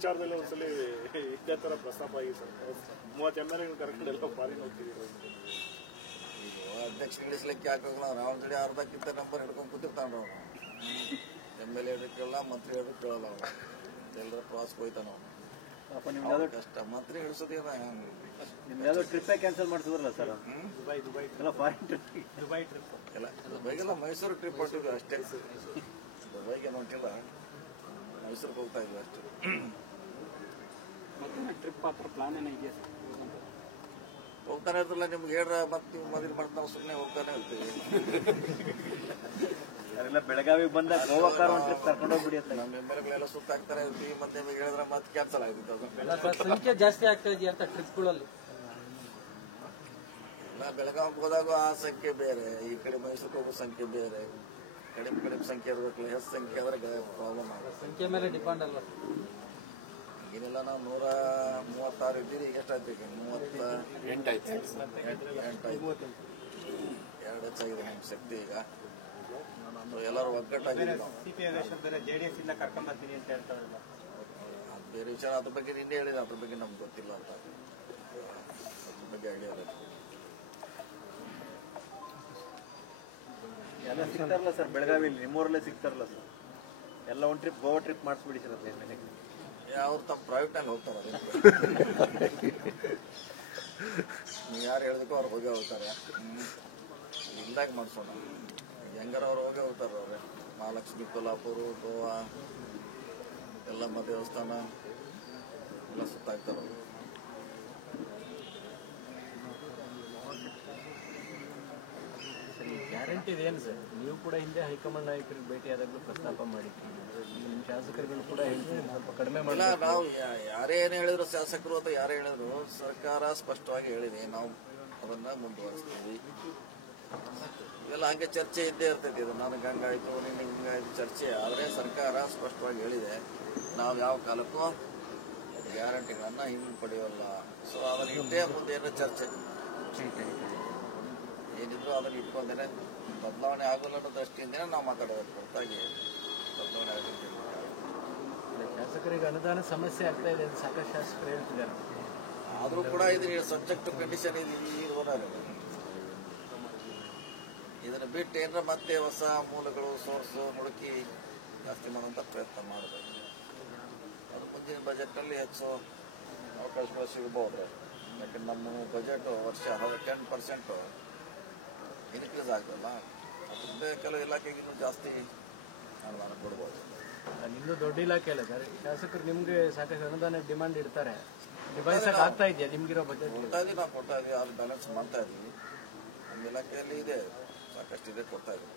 ವಿಚಾರದಲ್ಲಿ ಒಂದ್ಸಲಿ ಇದೇ ತರ ಪ್ರಸ್ತಾಪ ಆಗಿ ಸರ್ 30 MLA ಕರ್ಕೊಂಡು ಎಲ್ಲ ಫಾರಿನ್ ಹೋಗ್ತಿದ್ದೀವಿ. ಅಧ್ಯಕ್ಷ ಇಳಿಸ್ಲಿಕ್ಕೆ ಯಾಕಾಗಲ್ಲ, ರಾಹುಲ್ ಜೋಡಿ ಅರ್ಧಕ್ಕಿಂತ ನಂಬರ್ ಹಿಡ್ಕೊಂಡು ಕೂತಿರ್ತಾನ ಅವನು. MLA ಕೇಳಲ್ಲ, ಮಂತ್ರಿ ಹೇಳಿದ್ರು ಕೇಳಲ್ಲ ಅವನು. ಎಲ್ಲರ ಪ್ರವಾಸಕ್ಕೆ ಹೋಯ್ತಾನ ಅವನು. ಕಷ್ಟ ಮಂತ್ರಿ ಹಿಡಿಸೋದೇನ ನಿಮ್ದು ಟ್ರಿಪ್ಪೇ ಕ್ಯಾನ್ಸಲ್ ಮಾಡಿಸಿದ್ರಲ್ಲ ಸರ್, ಎಲ್ಲ ಫಾರಿನ್ ಟ್ರಿಪ್, ದುಬೈಗೆಲ್ಲ ಮೈಸೂರು ಟ್ರಿಪ್ ಹೊಟ್ಟಿದ್ವಿ ಅಷ್ಟೇ. ದುಬೈಗೆ ಹೊಂಟಿಲ್ಲ, ಮೈಸೂರಿಗೆ ಹೋಗ್ತಾ ಇದ್ವಿ ಅಷ್ಟೇ. ಟ್ರಿಪ್ ಮಾತ್ರ ಪ್ಲಾನ್ ಏನಿದೆಯಾ ಸರ್? ಹೋಗ್ತಾನೆ ಇರ್ತಲ್ಲ, ನಿಮ್ಗೆ ಹೇಳ್ರ ಮತ್ತೆ ನೀವು ಮದುವೆ ಮಾಡ್ತಾ ನಾವು ಸುಮ್ಮನೆ ಹೋಗ್ತಾನೆ ಇರ್ತೀವಿ. ಅದೆಲ್ಲ ಬೆಳಗಾವಿಗೆ ಬಂದ ಗೋವಾಕಾರ ಒಂದು ಟ್ರಿಪ್ ಕರ್ಕೊಂಡು ಹೋಗ್ಬಿಡಿ ಅಂತ ನಮ್ಮ MLAಗಳೆಲ್ಲ ಸುತ್ತಾಗ್ತಾನೆ ಇರ್ತೀವಿ. ಮತ್ತೆ ನಿಮಗೆ ಹೇಳಿದ್ರೆ ಮತ್ತೆ ಕ್ಯಾನ್ಸಲ್ ಆಗಿತ್ತು. ಸಂಖ್ಯೆ ಜಾಸ್ತಿ ಆಗ್ತಾ ಇದೆಯಾ ಅಂತ ಟ್ರಿಪ್ಗಳಲ್ಲಿ? ಇಲ್ಲ, ಬೆಳಗಾವಿಗೆ ಹೋದಾಗ ಆ ಸಂಖ್ಯೆ ಬೇರೆ, ಈ ಕಡೆ ಮೈಸೂರಿಗೆ ಹೋಗೋ ಸಂಖ್ಯೆ ಬೇರೆ. ಕಡಿಮೆ ಸಂಖ್ಯೆ ಇರಬೇಕಲ್ಲ, ಹೆಚ್ಚು ಸಂಖ್ಯೆ ಆದ್ರೆ ಪ್ರಾಬ್ಲಮ್ ಆಗುತ್ತೆ. ಸಂಖ್ಯೆ ಮೇಲೆ ಡಿಪೆಂಡ್ ಅಲ್ವಾ? ಏನಿಲ್ಲ, ನಾವು 136 ಇದ್ದೀರಿ. ಈಗ ಎಷ್ಟಾಯ್ತು? 38 ಆಯ್ತು. 2 ಹೆಚ್ಚಾಗಿದೆ ನಮ್ಮ ಶಕ್ತಿ. ಈಗ ಎಲ್ಲರೂ ಒಗ್ಗಟ್ಟಾಗಿದೆ. JDS ಇಂದ ಕರ್ಕೊಂಡ್ ಬರ್ತೀನಿ ಅಂತ ಹೇಳ್ತಾರಲ್ಲ, ಅದು ಬೇರೆ ವಿಚಾರ. ಅದ್ರ ಬಗ್ಗೆ ನಿನ್ನೆ ಹೇಳಿದೆ, ಅದ್ರ ಬಗ್ಗೆ ನಮ್ಗೆ ಗೊತ್ತಿಲ್ಲ ಅಂತ. ಅದ್ರ ಬಗ್ಗೆ ಐಡಿಯಾ ಇಲ್ಲ. ಎಲ್ಲ ಸಿಗ್ತಾರಲ್ಲ ಸರ್ ಬೆಳಗಾವಿಲಿ, ನಿಮ್ಮೂರಲ್ಲೇ ಸಿಗ್ತಾರಲ್ಲ ಸರ್, ಎಲ್ಲ ಒಂದು ಟ್ರಿಪ್ ಗೋವಾ ಟ್ರಿಪ್ ಮಾಡಿಸ್ಬಿಡಿ ಸರ್. ಅದೇ ಅವ್ರು ತಮ್ಮ ಪ್ರೈವೇಟ್ನಾಗ ಹೋಗ್ತಾರೆ. ನೀವು ಯಾರು ಹೇಳಿದಕ್ಕೂ ಅವ್ರು ಹೋಗೇ ಹೋಗ್ತಾರೆ. ಇಲ್ದಾಗ ಮಾಡಿಸೋಣ. ಹೆಂಗಾರ ಅವ್ರು ಹೋಗೇ ಹೋಗ್ತಾರೆ. ಅವ್ರೆ ಮಹಾಲಕ್ಷ್ಮಿ, ಕೊಲ್ಹಾಪುರ, ಗೋವಾ, ಎಲ್ಲಮ್ಮ ದೇವಸ್ಥಾನ ಎಲ್ಲ ಸುತ್ತಾಗ್ತಾರೆ. ಗ್ಯಾರಂಟಿ ಏನು ಸರ್? ನೀವು ಕೂಡ ಹಿಂದೆ ಹೈಕಮಾಂಡ್ ನಾಯಕರಿಗೆ ಭೇಟಿಯಾದಾಗಲೂ ಪ್ರಸ್ತಾಪ ಮಾಡಿದ್ರಿ, ನಿಮ್ಮ ಶಾಸಕರುಗಳು ಕೂಡ ಹೇಳ್ತೀನಿ ಸ್ವಲ್ಪ ಕಡಿಮೆ ಮಾಡಿಲ್ಲ. ನಾವು ಯಾರೇ ಏನು ಹೇಳಿದ್ರು, ಶಾಸಕರು ಅಥವಾ ಯಾರೇ ಹೇಳಿದ್ರು, ಸರ್ಕಾರ ಸ್ಪಷ್ಟವಾಗಿ ಹೇಳಿದೆ, ನಾವು ಅದನ್ನ ಮುಂದುವರಿಸ್ತೀವಿ. ಇವೆಲ್ಲ ಹಂಗೆ ಚರ್ಚೆ ಇದ್ದೇ ಇರ್ತೈತಿ. ಇದು ನನಗೆ ಹಂಗಾಯ್ತು, ನಿನಗೆ ಹಿಂಗಾಯ್ತು ಚರ್ಚೆ. ಆದರೆ ಸರ್ಕಾರ ಸ್ಪಷ್ಟವಾಗಿ ಹೇಳಿದೆ, ನಾವು ಯಾವ ಕಾಲಕ್ಕೂ ಗ್ಯಾರಂಟಿಗಳನ್ನ ಹಿಂಪಡೆಯೋಲ್ಲ. ಸೊ ಅದನ್ನ ಇಟ್ಟೇ ಮುಂದೆ ಏನೋ ಚರ್ಚೆ ಏನಿದ್ರು ಅದನ್ನ ಇಟ್ಕೊಂಡೇನೆ ಬದಲಾವಣೆ ಆಗೋಲ್ಲ ಅನ್ನೋ ದೃಷ್ಟಿಯಿಂದನೇ ನಾವು ಮಾತಾಡೋದು ಹೊರತಾಗಿ ಬದಲಾವಣೆ ಆಗುತ್ತೆ. ಶಾಸಕರಿಗೆ ಅನುದಾನ ಸಮಸ್ಯೆ ಆಗ್ತಾ ಇದೆ, ಸಾಕಷ್ಟು ಶಾಸಕರು ಹೇಳ್ತಿದ್ದಾರೆ. ಆದರೂ ಕೂಡ ಇದು ಸಬ್ಜೆಕ್ಟ್ ಟು ಕಂಡೀಷನ್ ಇದನ್ನು ಬಿಟ್ಟು ಏನಾರ ಮತ್ತೆ ಹೊಸ ಮೂಲಗಳು ಸೋರ್ಸು ಹುಡುಕಿ ಜಾಸ್ತಿ ಮಾಡುವಂಥ ಪ್ರಯತ್ನ ಮಾಡಬೇಕು. ಅದು ಮುಂದಿನ ಬಜೆಟ್ನಲ್ಲಿ ಹೆಚ್ಚು ಅವಕಾಶಗಳು ಸಿಗಬಹುದು. ಯಾಕಂದ್ರೆ ನಮ್ಮ ಬಜೆಟ್ ವರ್ಷ 10% ಇನ್ಕ್ರೀಸ್ ಆಗ್ತಲ್ಲ, ಅದರಿಂದ ಕೆಲವು ಇಲಾಖೆಗೆ ಇನ್ನೂ ಜಾಸ್ತಿ ಅನುದಾನ ಕೊಡ್ಬೋದು. ನಿಮ್ಮದು ದೊಡ್ಡ ಇಲಾಖೆ ಅಲ್ಲ ಸರ್, ಶಾಸಕರು ನಿಮ್ಗೆ ಸಾಕಷ್ಟು ಅನುದಾನ ಡಿಮಾಂಡ್ ಇಡ್ತಾರೆ. ನಿಭಾಯಿಸಕ್ಕೆ ಆಗ್ತಾ ಇದೆಯಾ ನಿಮ್ಗಿರೋ ಬಜೆಟ್? ಕೊಡ್ತಾ ಇದೀವಿ, ನಾವು ಕೊಡ್ತಾ ಇದೀವಿ, ಅದು ಬ್ಯಾಲೆನ್ಸ್ ಮಾಡ್ತಾ ಇದೀವಿ. ನಮ್ಮ ಇಲಾಖೆಯಲ್ಲಿ ಇದೆ, ಸಾಕಷ್ಟು ಇದೆ, ಕೊಡ್ತಾ ಇದೀವಿ.